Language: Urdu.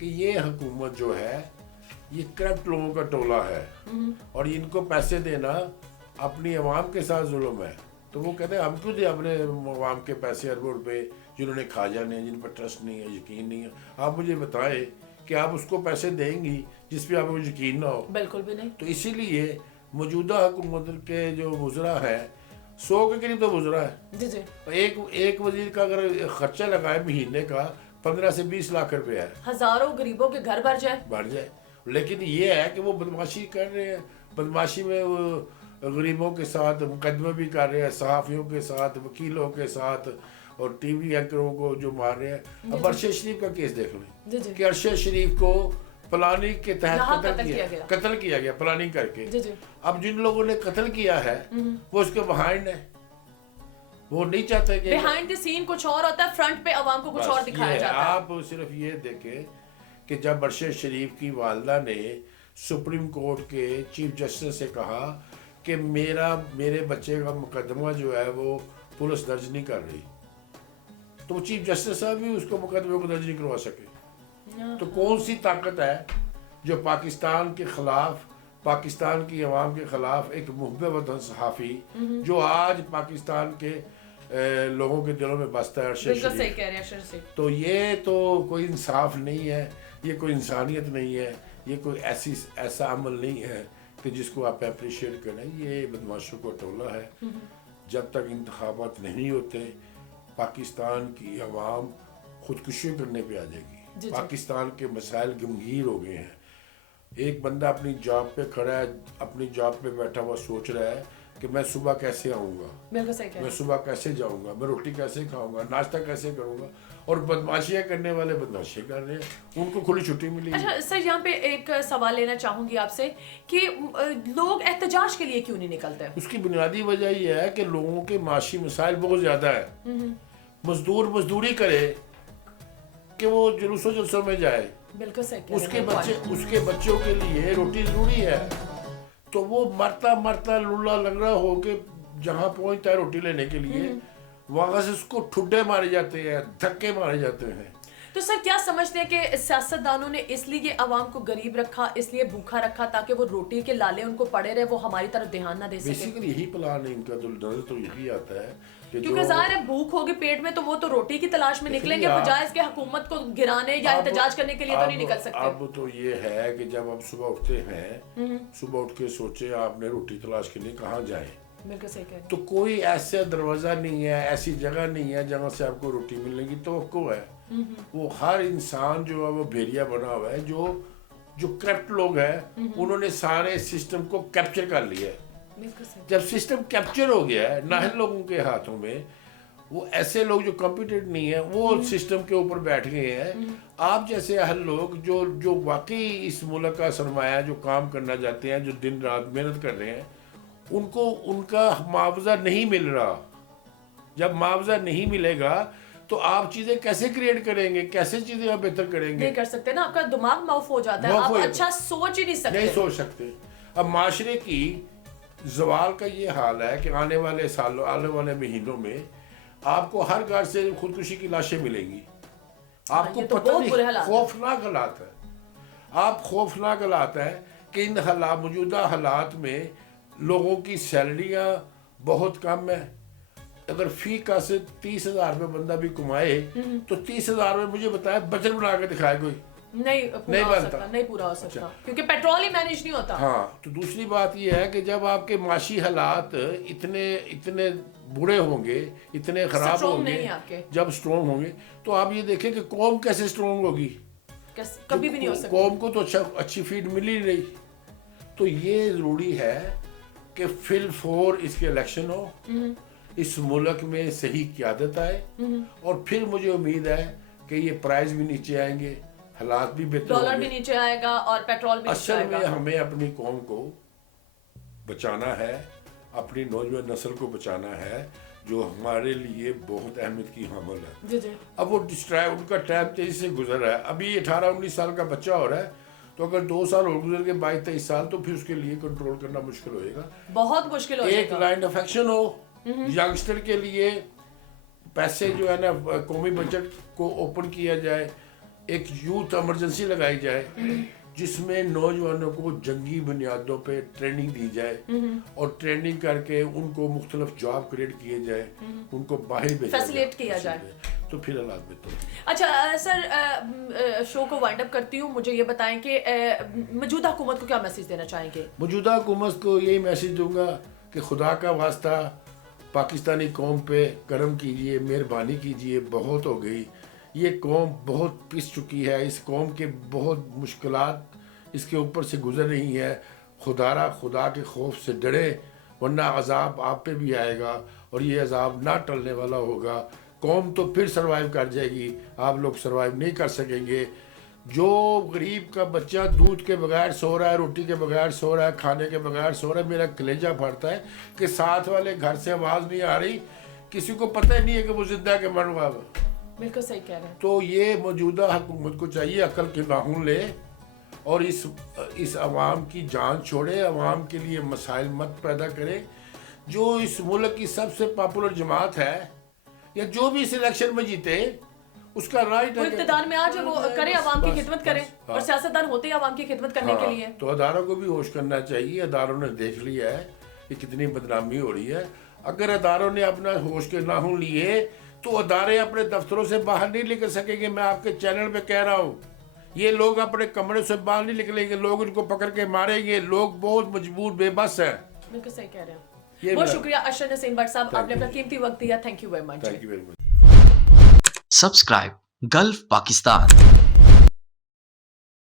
کہ یہ حکومت جو ہے یہ کرپٹ لوگوں کا ٹولہ ہے اور ان کو پیسے دینا اپنی عوام کے ساتھ ظلم ہے. تو وہ کہتے ہیں ہم کیوں دیں اپنے عوام کے پیسے اربوں روپے جنہوں نے کھا جانے, جن پر ٹرسٹ نہیں ہے, یقین نہیں ہے. آپ مجھے بتائیں کہ آپ اس کو پیسے دیں گی جس پہ آپ کو یقین نہ ہو؟ بالکل بھی نہیں. تو اسی لیے موجودہ حکومت کے جو وزراء ہے 100 کے قریب تو وزراء ہے. جی جی. ایک وزیر کا اگر خرچہ لگائے مہینے کا 15 سے 20 لاکھ روپے ہے, ہزاروں غریبوں کے گھر بھر جائے. لیکن یہ ہے کہ وہ بدماشی کر رہے ہیں, بدماشی میں وہ غریبوں کے ساتھ مقدمے بھی کر رہے ہیں, صحافیوں کے ساتھ, وکیلوں کے ساتھ, اور ٹی وی اینکروں کو جو مار رہے ہیں. اب ارشد شریف کا کیس دیکھ لیں کہ ارشد شریف کو پلاننگ کے تحت قتل کیا گیا پلاننگ کر کے. اب جن لوگوں نے قتل کیا ہے وہ اس کے بہائنڈ ہے, وہ نہیں چاہتے کہ بیہائنڈ دی سین کچھ اور ہوتا ہے, فرنٹ پہ عوام کو کچھ اور دکھایا جاتا ہے. آپ صرف یہ دیکھیں کہ جب ارشد شریف کی والدہ نے سپریم کورٹ کے چیف جسٹس سے کہا کہ میرے بچے کا مقدمہ جو ہے وہ پولیس درج نہیں کر رہی, تو وہ چیف جسٹس صاحب بھی اس کو مقدمے کو درج نہیں کروا سکے. تو کون سی طاقت ہے جو پاکستان کے خلاف, پاکستان کی عوام کے خلاف ایک محب وطن صحافی جو آج پاکستان کے لوگوں کے دلوں میں بستا ہے, ارشد شریف, تو یہ تو کوئی انصاف نہیں ہے, یہ کوئی انسانیت نہیں ہے, یہ کوئی ایسا عمل نہیں ہے کہ جس کو آپ اپریشیٹ کریں. یہ بدماشوں کو ٹولہ ہے. جب تک انتخابات نہیں ہوتے پاکستان کی عوام خودکشی کرنے پہ آ جائے گی. پاکستان کے مسائل گمگیر ہو گئے ہیں. ایک بندہ اپنی جاب پہ کھڑا ہے, اپنی جاب پہ بیٹھا ہوا سوچ رہا ہے کہ میں صبح کیسے آؤں گا, میں صبح کیسے جاؤں گا, میں روٹی کیسے کھاؤں گا, ناشتہ کیسے کروں گا, اور بدماشیاں کرنے والے بدماشیاں کر رہے ہیں, ان کو کھلی چھٹی ملی. اچھا سر, یہاں پہ ایک سوال لینا چاہوں گی آپ سے کہ لوگ احتجاج کے لیے کیوں نہیں نکلتے؟ اس کی بنیادی وجہ یہ ہے کہ لوگوں کے معاشی مسائل بہت زیادہ ہے. مزدور مزدوری کرے کہ وہ جلوس و جلسوں میں جائے, بالکل صحیح, اس کے بچوں کے لیے روٹی ضروری ہے, تو وہ مرتا لولا لنگڑا ہو کے جہاں پہنچتا ہے روٹی لینے کے لیے وہاں سے اس کو ٹھڈے مارے جاتے ہیں, دھکے مارے جاتے ہیں. تو سر کیا سمجھتے ہیں کہ سیاستدانوں نے اس لیے عوام کو غریب رکھا, اس لیے بھوکا رکھا تاکہ وہ روٹی کے لالے ان کو پڑے رہے, وہ ہماری طرف دھیان نہ دے سکے؟ بیسیکلی یہی پلان ہے ان کا, نظر تو یہی آتا ہے کیونکہ ظاہر ہے بھوک ہوگی پیٹ میں تو وہ تو روٹی کی تلاش میں نکلیں گے, بجائے اس کے حکومت کو گرانے یا احتجاج کرنے کے لیے تو نہیں نکل سکتے. اب تو یہ ہے کہ جب آپ صبح اٹھتے ہیں, صبح اٹھ کے سوچے آپ نے روٹی تلاش کے لیے کہاں جائیں, تو کوئی ایسا دروازہ نہیں ہے, ایسی جگہ نہیں ہے جہاں سے آپ کو روٹی ملنے کی توقع ہے. وہ ہر انسان جو ہے وہ بھیڑیا بنا ہوا ہے, جو کرپٹ لوگ ہیں انہوں نے سارے سسٹم کو کیپچر کر لیا ہے. جب سسٹم کیپچر ہو گیا ہے نااہل لوگوں کے ہاتھوں میں, وہ ایسے لوگ جو کمپیٹنٹ نہیں ہیں وہ سسٹم کے اوپر بیٹھ گئے ہیں. آپ جیسے اہل لوگ جو واقعی اس ملک کا سرمایہ, جو کام کرنا چاہتے ہیں, جو دن رات محنت کر رہے ہیں, ان کو ان کا معاوضہ نہیں مل رہا. جب معاوضہ نہیں ملے گا تو آپ چیزیں کیسے کریٹ کریں گے, کیسے چیزیں آپ بہتر کریں گے؟ نہیں کر سکتے نا, آپ کا دماغ معاف ہو جاتا ہے, آپ اچھا سوچ ہی نہیں سکتے. اب معاشرے کی زوال کا یہ حال ہے کہ آنے والے سالوں, آنے والے مہینوں میں آپ کو ہر گھر سے خودکشی کی لاشیں ملیں گی. آپ کو پتہ نہیں, خوفناک حالات ہے. آپ خوفناک حالات ہے کہ ان موجودہ حالات میں لوگوں کی سیلریاں بہت کم ہے. اگر فی کا سے 30,000 روپے بندہ بھی کمائے تو 30,000 روپے مجھے بتائے بجٹ بنا کے دکھائے کوئی نہیں بنتا, نہیں پورا ہو سکتا, کیونکہ پیٹرول ہی مینیج نہیں ہوتا. ہاں, تو دوسری بات یہ ہے کہ جب آپ کے معاشی حالات اتنے برے ہوں گے, اتنے خراب ہوں گے, جب سٹرونگ ہوں گے, تو آپ یہ دیکھیں کہ قوم کیسے سٹرونگ ہوگی. کبھی بھی نہیں ہو سکتی. قوم کو تو اچھی فیڈ مل ہی نہیں. تو یہ ضروری ہے کہ فی الفور اس کے الیکشن ہو, اس ملک میں صحیح قیادت آئے, اور پھر مجھے امید ہے کہ یہ پرائز بھی نیچے آئیں گے, حالات بھی بہتر ہوں گے, ڈالر بھی نیچے آئے گا اور پیٹرول بھی نیچے آئے گا. اصل میں ہمیں اپنی قوم کو بچانا ہے, اپنی نوجوان نسل کو بچانا ہے, جو ہمارے لیے بہت اہمیت کی حامل ہے. اب وہ ان کا ٹائم تیزی سے گزر رہا ہے. ابھی 18-19 سال کا بچہ ہو رہا ہے, تو اگر 2 سال اور گزر کے 22-23 سال, تو پھر اس کے لیے کنٹرول کرنا مشکل ہوئے گا, بہت مشکل ہو جائے گا. ایک line of action who youngster کے لیے, پیسے جو ہے نا قومی بجٹ کو اوپن کیا جائے, ایک یوتھ ایمرجنسی لگائی جائے جس میں نوجوانوں کو جنگی بنیادوں پہ ٹریننگ دی جائے اور ٹریننگ کر کے ان کو مختلف جاب کریٹ کیے جائے, ان کو باہر بھیجا فیسیلیٹ کیا جائے, تو پھر حالات بہتر. اچھا سر, شو کو وائنڈ اپ کرتی ہوں, مجھے یہ بتائیں کہ موجودہ حکومت کو کیا میسج دینا چاہیں گے؟ موجودہ حکومت کو یہی میسج دوں گا کہ خدا کا واسطہ پاکستانی قوم پہ کرم کیجئے, مہربانی کیجئے, بہت ہو گئی. یہ قوم بہت پس چکی ہے, اس قوم کے بہت مشکلات اس کے اوپر سے گزر رہی ہیں. خدا کے خوف سے ڈرے, ورنہ عذاب آپ پہ بھی آئے گا اور یہ عذاب نہ ٹلنے والا ہوگا. قوم تو پھر سروائیو کر جائے گی, آپ لوگ سروائیو نہیں کر سکیں گے. جو غریب کا بچہ دودھ کے بغیر سو رہا ہے, روٹی کے بغیر سو رہا ہے, کھانے کے بغیر سو رہا ہے, میرا کلیجہ پھٹتا ہے کہ ساتھ والے گھر سے آواز نہیں آ رہی, کسی کو پتہ ہی نہیں ہے کہ وہ زندہ ہے کہ مر ہوا. بالکل صحیح کہہ رہے ہیں. تو یہ موجودہ حکومت کو چاہیے عقل کے ناخن لے اور اس عوام کی جان چھوڑے, عوام کے لیے مسائل مت پیدا کرے. جو اس ملک کی سب سے پاپولر جماعت ہے یا جو بھی اس الیکشن میں جیتے, اس کا رائٹ وہ اقتدار میں آج وہ کرے, عوام کی خدمت کرے, اور سیاستدان ہوتے ہیں عوام کی خدمت کرنے کے لیے. تو اداروں کو بھی ہوش کرنا چاہیے. اداروں نے دیکھ لیا ہے کہ کتنی بدنامی ہو رہی ہے. اگر اداروں نے اپنا ہوش کے ناخن لیے تو ادارے اپنے دفتروں سے باہر نہیں نکل سکیں گے. میں آپ کے چینل پہ کہہ رہا ہوں, یہ لوگ اپنے کمرے سے باہر نہیں نکلیں گے, لوگ ان کو پکڑ کے ماریں گے. لوگ بہت مجبور, بے بس ہیں. بالکل صحیح کہہ رہے ہیں. بہت شکریہ اشرف نسیم بٹ صاحب, آپ نے اپنا قیمتی وقت دیا. Thank you very much. Thank you very much. Subscribe golf Pakistan.